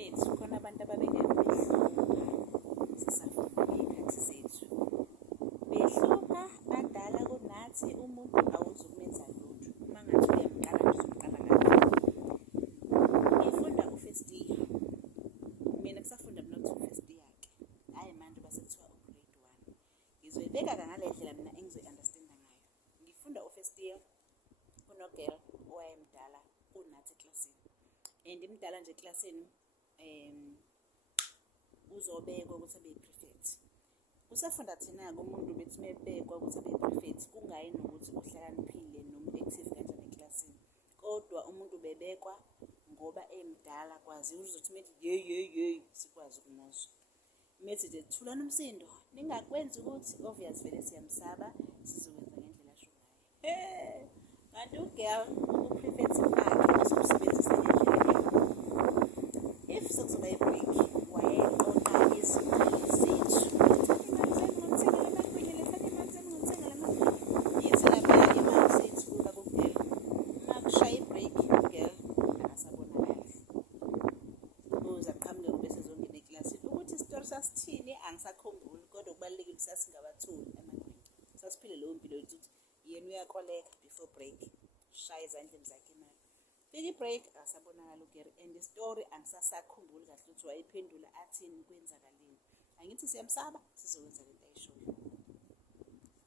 bethu khona abantu ababengeke behlupha sisafunda ngey'khathi zethu. Behlupha badala kunathi umuntu awuzukumenza lutho. Uma ngathi uyamqala nje uzomqala kahle. Ngifunda u-first year. Mina kusafunda mina ukuthi u-first year-ke. Hhayi manje basekuthiwa u-grade 1. Ngizoyibeka ngale ndlela mina engizoyi-understand-a ngayo. Ngifunda u-first year, kunogirl owayemdala kunathi eklasini. And imdala nje eklasini uzobekwa ukuthi abe yi-prefect. Usafunda thina-ke umuntu bethi mebekwa ukuthi abe yi-prefect kungayi nokuthi uhlakaniphile noma active kanjani eklasini. Kodwa umuntu bebekwa ngoba emdala kwazi uzothi methi yeyi sikwazi ukumuzwa. Methi nje thulani umsindo ningakwenzi ukuthi obvious vele siyamsaba sizokwenza ngendlela asho ngayo. Kanti ugirl uprefect wakhe uzomsebenzisa ngendlela if sekuzoba i-break wayeqoqa izimali zethu. Yithi lapha imali zethu kuba kugirl. Uma kushaya i-break ugirl akasabonakali. Uze aqhamuke kube sezongena eklasini. Ukuthi isitori sasithini angisakhumbuli kodwa kubalulekile ukuthi sasingabatholi amagwini. Sasiphile leyo mpilo yokuthi yena uyakoleka before break. Shaya ezandleni zakhe imali. Fika i-break akasabonakala ugirl and i-story angisasakhumbuli kahle ukuthi wayephendula athini kwenzakaleni. Angithi siyamsaba sizokwenza lento ayishoyo.